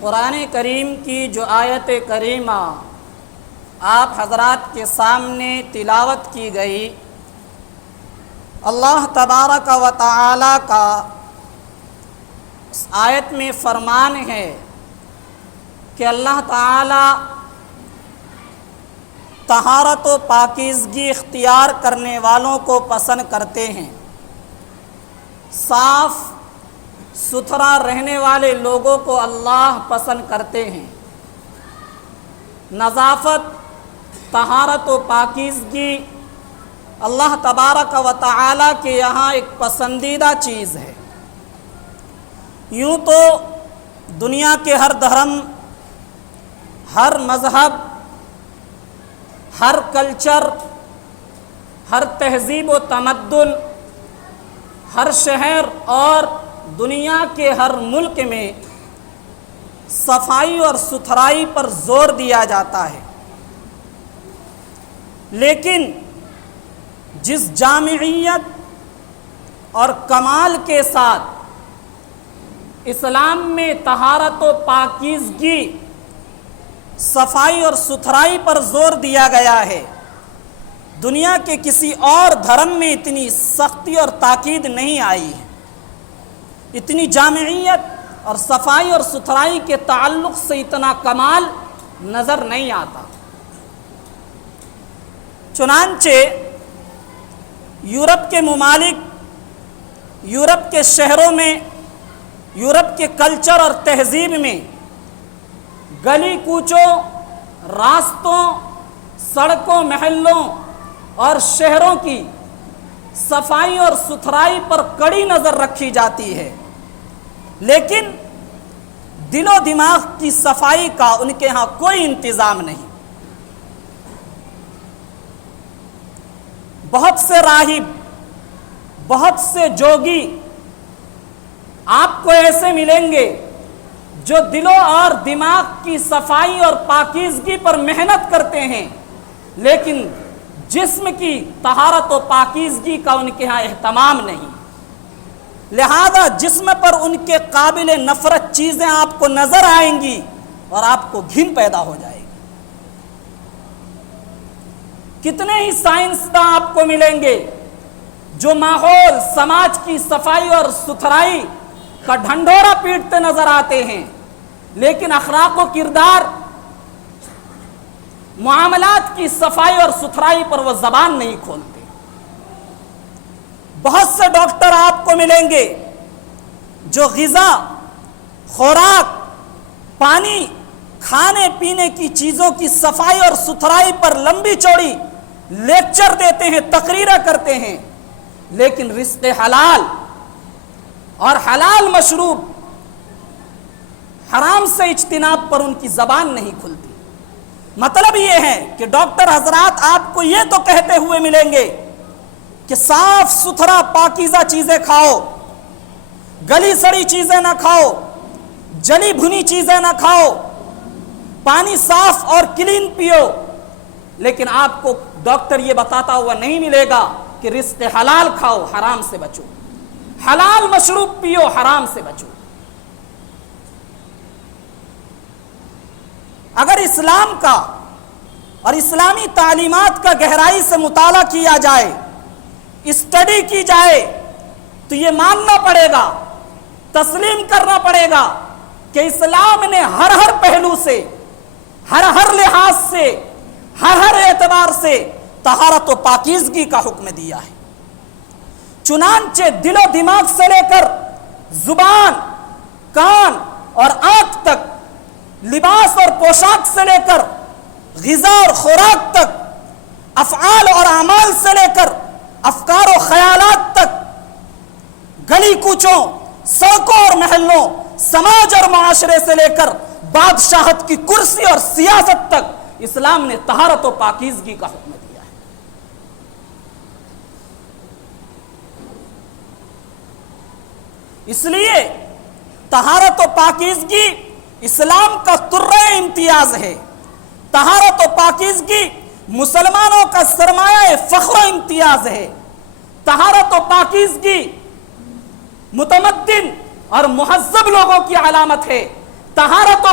قرآن کریم کی جو آیت کریمہ آپ حضرات کے سامنے تلاوت کی گئی، اللہ تبارک و تعالی کا اس آیت میں فرمان ہے کہ اللہ تعالی طہارت و پاکیزگی اختیار کرنے والوں کو پسند کرتے ہیں، صاف ستھرا رہنے والے لوگوں کو اللہ پسند کرتے ہیں۔ نظافت، طہارت و پاکیزگی اللہ تبارک و تعالی کے یہاں ایک پسندیدہ چیز ہے۔ یوں تو دنیا کے ہر دھرم، ہر مذہب، ہر کلچر، ہر تہذیب و تمدن، ہر شہر اور دنیا کے ہر ملک میں صفائی اور ستھرائی پر زور دیا جاتا ہے، لیکن جس جامعیت اور کمال کے ساتھ اسلام میں طہارت و پاکیزگی، صفائی اور ستھرائی پر زور دیا گیا ہے، دنیا کے کسی اور دھرم میں اتنی سختی اور تاکید نہیں آئی ہے۔ اتنی جامعیت اور صفائی اور ستھرائی کے تعلق سے اتنا کمال نظر نہیں آتا۔ چنانچہ یورپ کے ممالک، یورپ کے شہروں میں، یورپ کے کلچر اور تہذیب میں گلی کوچوں، راستوں، سڑکوں، محلوں اور شہروں کی صفائی اور ستھرائی پر کڑی نظر رکھی جاتی ہے، لیکن دل و دماغ کی صفائی کا ان کے ہاں کوئی انتظام نہیں۔ بہت سے راہب، بہت سے جوگی آپ کو ایسے ملیں گے جو دلوں اور دماغ کی صفائی اور پاکیزگی پر محنت کرتے ہیں، لیکن جسم کی طہارت و پاکیزگی کا ان کے ہاں اہتمام نہیں، لہذا جسم پر ان کے قابل نفرت چیزیں آپ کو نظر آئیں گی اور آپ کو گھن پیدا ہو جائے گی۔ کتنے ہی سائنسداں آپ کو ملیں گے جو ماحول، سماج کی صفائی اور ستھرائی کا ڈھنڈورا پیٹتے نظر آتے ہیں، لیکن اخلاق و کردار، معاملات کی صفائی اور ستھرائی پر وہ زبان نہیں کھولتے۔ بہت سے ڈاکٹر آپ کو ملیں گے جو غذا، خوراک، پانی، کھانے پینے کی چیزوں کی صفائی اور ستھرائی پر لمبی چوڑی لیکچر دیتے ہیں، تقریریں کرتے ہیں، لیکن رزق حلال اور حلال مشروب، حرام سے اجتناب پر ان کی زبان نہیں کھلتی۔ مطلب یہ ہے کہ ڈاکٹر حضرات آپ کو یہ تو کہتے ہوئے ملیں گے کہ صاف ستھرا پاکیزہ چیزیں کھاؤ، گلی سڑی چیزیں نہ کھاؤ، جلی بھنی چیزیں نہ کھاؤ، پانی صاف اور کلین پیو، لیکن آپ کو ڈاکٹر یہ بتاتا ہوا نہیں ملے گا کہ رزق حلال کھاؤ، حرام سے بچو، حلال مشروب پیو، حرام سے بچو۔ اگر اسلام کا اور اسلامی تعلیمات کا گہرائی سے مطالعہ کیا جائے، اسٹڈی کی جائے، تو یہ ماننا پڑے گا، تسلیم کرنا پڑے گا کہ اسلام نے ہر پہلو سے، ہر لحاظ سے، ہر اعتبار سے طہارت و پاکیزگی کا حکم دیا ہے۔ چنانچہ دل و دماغ سے لے کر زبان، کان اور آنکھ تک، لباس اور پوشاک سے لے کر غذا اور خوراک تک، افعال اور اعمال سے لے کر افکار و خیالات تک، گلی کوچوں، سڑکوں اور محلوں، سماج اور معاشرے سے لے کر بادشاہت کی کرسی اور سیاست تک اسلام نے طہارت و پاکیزگی کا حکم دیا ہے۔ اس لیے طہارت و پاکیزگی اسلام کا ترہ امتیاز ہے، طہارت و پاکیزگی مسلمانوں کا سرمایہ فخر و امتیاز ہے، طہارت و پاکیزگی متمدن اور مہذب لوگوں کی علامت ہے، طہارت و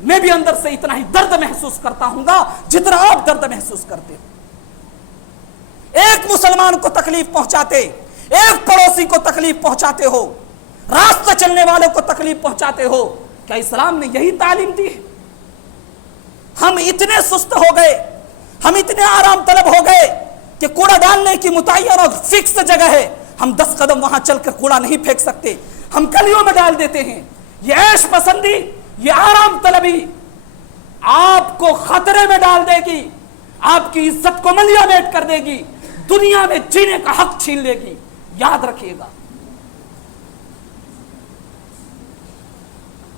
میں بھی اندر سے اتنا ہی درد محسوس کرتا ہوں گا جتنا آپ درد محسوس کرتے ہو. ایک مسلمان کو تکلیف پہنچاتے, ایک پڑوسی کو تکلیف پہنچاتے ہو, راستہ چلنے والوں کو تکلیف پہنچاتے ہو. کیا اسلام نے یہی تعلیم دی ہے؟ ہم اتنے سست ہو گئے, ہم اتنے آرام طلب ہو گئے کہ کوڑا ڈالنے کی متعین اور فکس جگہ ہے, ہم 10 قدم وہاں چل کر کوڑا نہیں پھینک سکتے, ہم گلیوں میں ڈال دیتے ہیں. یہ عیش پسندی, یہ آرام طلبی آپ کو خطرے میں ڈال دے گی, آپ کی عزت کو ملیا میٹ کر دے گی, دنیا میں جینے کا حق چھین لے گی. یاد رکھیے گا,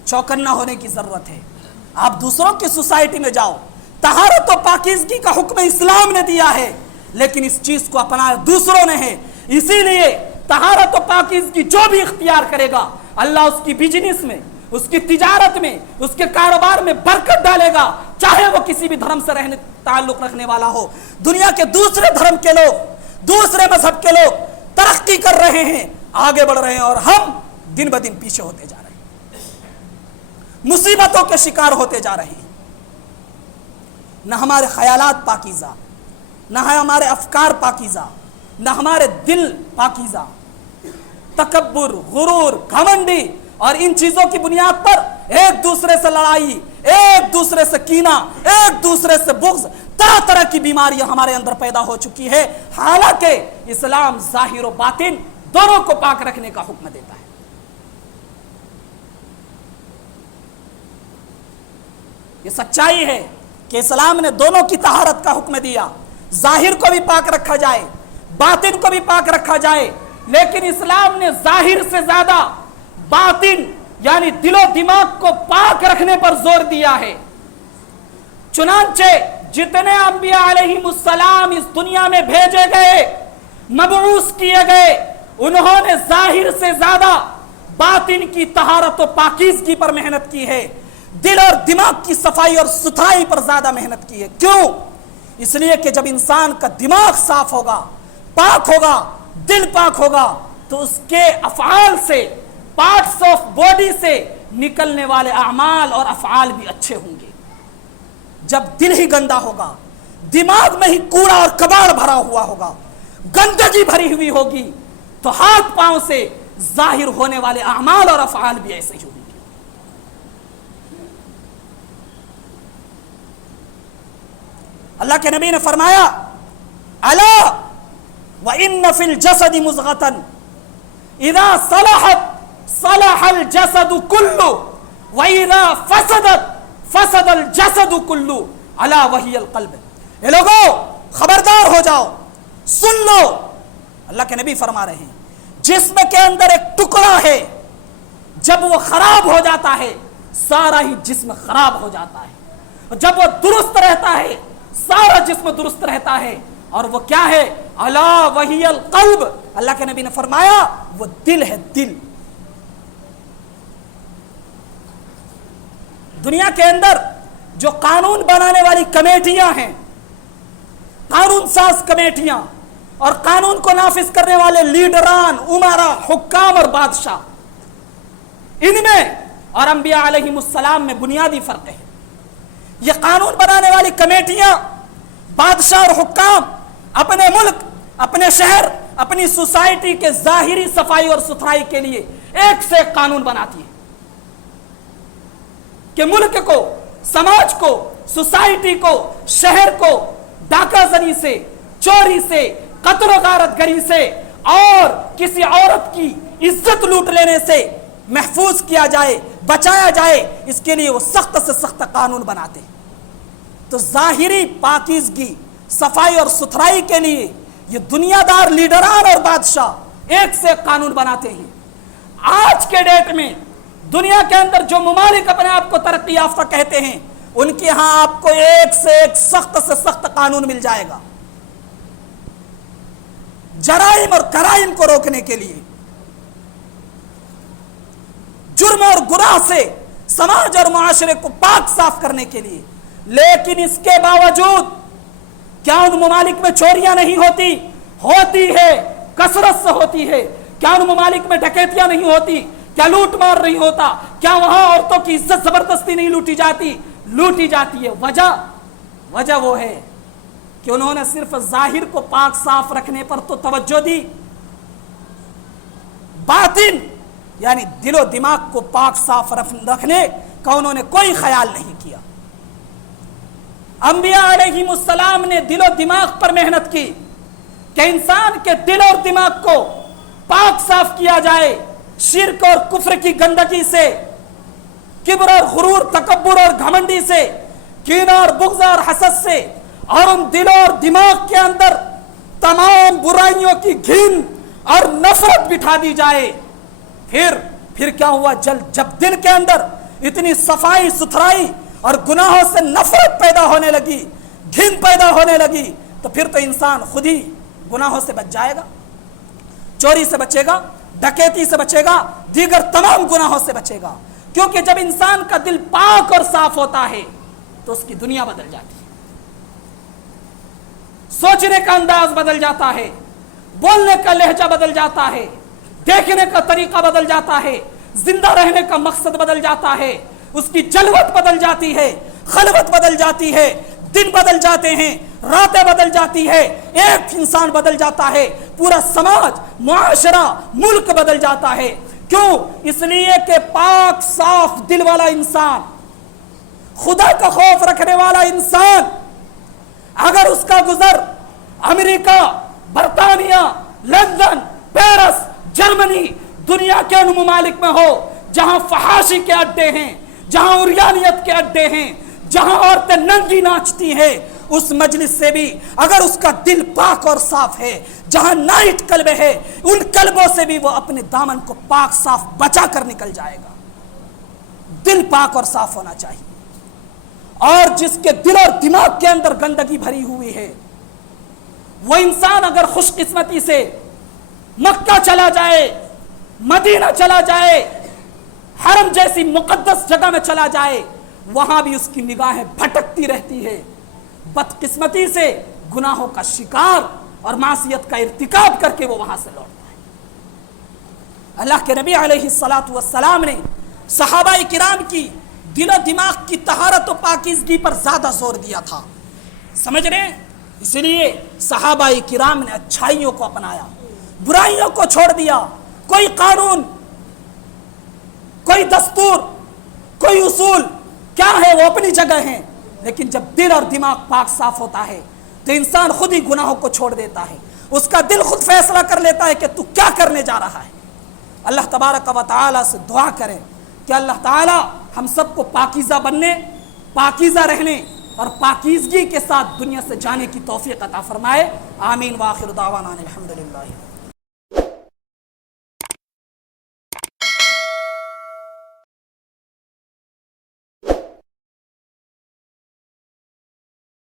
چوکنا ہونے کی ضرورت ہے. آپ دوسروں کی سوسائٹی میں جاؤ, طہارت و پاکیزگی کا حکم اسلام نے دیا ہے, لیکن اس چیز کو اپنایا دوسروں نے ہے. اسی لیے طہارت و پاکیزگی جو بھی اختیار کرے گا, اللہ اس کی بزنس میں, اس کی تجارت میں, اس کے کاروبار میں برکت ڈالے گا, چاہے وہ کسی بھی دھرم سے تعلق رکھنے والا ہو. دنیا کے دوسرے دھرم کے لوگ, دوسرے مذہب کے لوگ ترقی کر رہے ہیں, آگے بڑھ رہے ہیں, اور ہم دن بدن پیچھے ہوتے جا رہے ہیں, مصیبتوں کے شکار ہوتے جا رہے ہیں. نہ ہمارے خیالات پاکیزہ, نہ ہمارے افکار پاکیزہ, نہ ہمارے دل پاکیزہ. تکبر, غرور, گھمنڈی اور ان چیزوں کی بنیاد پر ایک دوسرے سے لڑائی, ایک دوسرے سے کینہ, ایک دوسرے سے بغض, طرح طرح کی بیماریاں ہمارے اندر پیدا ہو چکی ہے. حالانکہ اسلام ظاہر و باطن دونوں کو پاک رکھنے کا حکم دیتا ہے. یہ سچائی ہے کہ اسلام نے دونوں کی طہارت کا حکم دیا, ظاہر کو بھی پاک رکھا جائے, باطن کو بھی پاک رکھا جائے, لیکن اسلام نے ظاہر سے زیادہ باطن یعنی دل و دماغ کو پاک رکھنے پر زور دیا ہے. چنانچہ جتنے انبیاء علیہم السلام اس دنیا میں بھیجے گئے, مبعوث کیے گئے, انہوں نے ظاہر سے زیادہ باطن کی طہارت و پاکیزگی پر محنت کی ہے, دل اور دماغ کی صفائی اور ستھرائی پر زیادہ محنت کی ہے. کیوں؟ اس لیے کہ جب انسان کا دماغ صاف ہوگا, پاک ہوگا, دل پاک ہوگا, تو اس کے افعال سے, پارٹس آف باڈی سے نکلنے والے اعمال اور افعال بھی اچھے ہوں گے. جب دل ہی گندا ہوگا, دماغ میں ہی کوڑا اور کباڑ بھرا ہوا ہوگا, گندگی بھری ہوئی ہوگی, تو ہاتھ پاؤں سے ظاہر ہونے والے اعمال اور افعال بھی ایسے ہی ہوں گے. اللہ کے نبی نے فرمایا, الا وان فی الجسد مضغۃ اذا صلحت صلح الجسد كله واذا فسدت فسد الجسد كله الا وهي القلب. اے لوگو خبردار ہو جاؤ, سن لو, اللہ کے نبی فرما رہے ہیں جسم کے اندر ایک ٹکڑا ہے, جب وہ خراب ہو جاتا ہے سارا ہی جسم خراب ہو جاتا ہے, اور جب وہ درست رہتا ہے سارا جسم درست رہتا ہے. اور وہ کیا ہے؟ الا وہی القلب. اللہ کے نبی نے فرمایا وہ دل ہے, دل. دنیا کے اندر جو قانون بنانے والی کمیٹیاں ہیں, قانون ساز کمیٹیاں, اور قانون کو نافذ کرنے والے لیڈران, امراء, حکام اور بادشاہ, ان میں اور انبیاء علیہم السلام میں بنیادی فرق ہے. یہ قانون بنانے والی کمیٹیاں, بادشاہ اور حکام اپنے ملک, اپنے شہر, اپنی سوسائٹی کے ظاہری صفائی اور ستھرائی کے لیے ایک سے ایک قانون بناتی ہے کہ ملک کو, سماج کو, سوسائٹی کو, شہر کو ڈاکہ زنی سے, چوری سے, قتل و غارت گری سے اور کسی عورت کی عزت لوٹ لینے سے محفوظ کیا جائے, بچایا جائے. اس کے لیے وہ سخت سے سخت قانون بناتے ہیں. تو ظاہری پاکیزگی, صفائی اور ستھرائی کے لیے یہ دنیا دار لیڈران اور بادشاہ ایک سے ایک قانون بناتے ہیں. آج کے ڈیٹ میں دنیا کے اندر جو ممالک اپنے آپ کو ترقی یافتہ کہتے ہیں, ان کے ہاں آپ کو ایک سے ایک سخت سے سخت قانون مل جائے گا جرائم اور کرائم کو روکنے کے لیے, جرم اور گناہ سے سماج اور معاشرے کو پاک صاف کرنے کے لیے. لیکن اس کے باوجود کیا ان ممالک میں چوریاں نہیں ہوتی؟ ہوتی ہے, کثرت سے ہوتی ہے. کیا ان ممالک میں ڈکیتیاں نہیں ہوتی؟ کیا لوٹ مار نہیں ہوتا؟ کیا وہاں عورتوں کی عزت زبردستی نہیں لوٹی جاتی؟ لوٹی جاتی ہے۔ وجہ وہ ہے کہ انہوں نے صرف ظاہر کو پاک صاف رکھنے پر تو توجہ دی، باطن یعنی دل و دماغ کو پاک صاف رکھنے کا انہوں نے کوئی خیال نہیں کیا۔ انبیاء علیہم السلام نے دل و دماغ پر محنت کی کہ انسان کے دل اور دماغ کو پاک صاف کیا جائے شرک اور کفر کی گندگی سے، کبر اور غرور، تکبر اور گھمنڈی سے، کینہ اور بغض اور حسد سے، اور ان دل اور دماغ کے اندر تمام برائیوں کی گھن اور نفرت بٹھا دی جائے۔ پھر کیا ہوا؟ جب دل کے اندر اتنی صفائی ستھرائی اور گناہوں سے نفرت پیدا ہونے لگی، گھن پیدا ہونے لگی، تو پھر تو انسان خود ہی گناہوں سے بچ جائے گا، چوری سے بچے گا، ڈکیتی سے بچے گا، دیگر تمام گناہوں سے بچے گا۔ کیونکہ جب انسان کا دل پاک اور صاف ہوتا ہے تو اس کی دنیا بدل جاتی ہے، سوچنے کا انداز بدل جاتا ہے، بولنے کا لہجہ بدل جاتا ہے، دیکھنے کا طریقہ بدل جاتا ہے، زندہ رہنے کا مقصد بدل جاتا ہے، اس کی جلوت بدل جاتی ہے، خلوت بدل جاتی ہے، دن بدل جاتے ہیں، راتیں بدل جاتی ہے، ایک انسان بدل جاتا ہے، پورا سماج، معاشرہ، ملک بدل جاتا ہے۔ کیوں؟ اس لیے کہ پاک صاف دل والا انسان، خدا کا خوف رکھنے والا انسان، اگر اس کا گزر امریکہ، برطانیہ، لندن، پیرس، جرمنی، دنیا کے ان ممالک میں ہو جہاں فحاشی کے اڈے ہیں، جہاں عریانیت کے اڈے ہیں، جہاں عورتیں ننگی ناچتی ہیں، اس مجلس سے بھی اگر اس کا دل پاک اور صاف ہے، جہاں نائٹ کلبے ہیں، ان کلبوں سے بھی وہ اپنے دامن کو پاک صاف بچا کر نکل جائے گا۔ دل پاک اور صاف ہونا چاہیے۔ اور جس کے دل اور دماغ کے اندر گندگی بھری ہوئی ہے، وہ انسان اگر خوش قسمتی سے مکہ چلا جائے، مدینہ چلا جائے، حرم جیسی مقدس جگہ میں چلا جائے، وہاں بھی اس کی نگاہیں بھٹکتی رہتی ہے، بدقسمتی سے گناہوں کا شکار اور معصیت کا ارتکاب کر کے وہ وہاں سے لوٹتا ہے۔ اللہ کے نبی علیہ الصلاۃ والسلام نے صحابہ کرام کی دل و دماغ کی طہارت و پاکیزگی پر زیادہ زور دیا تھا، سمجھ رہے ہیں؟ اس لیے صحابہ کرام نے اچھائیوں کو اپنایا، برائیوں کو چھوڑ دیا۔ کوئی قانون، کوئی دستور، کوئی اصول کیا ہے وہ اپنی جگہ ہیں، لیکن جب دل اور دماغ پاک صاف ہوتا ہے تو انسان خود ہی گناہوں کو چھوڑ دیتا ہے، اس کا دل خود فیصلہ کر لیتا ہے کہ تو کیا کرنے جا رہا ہے۔ اللہ تبارک و تعالی سے دعا کریں کہ اللہ تعالی ہم سب کو پاکیزہ بننے، پاکیزہ رہنے اور پاکیزگی کے ساتھ دنیا سے جانے کی توفیق عطا فرمائے۔ آمین۔ وآخر دعوانا الحمدللہ۔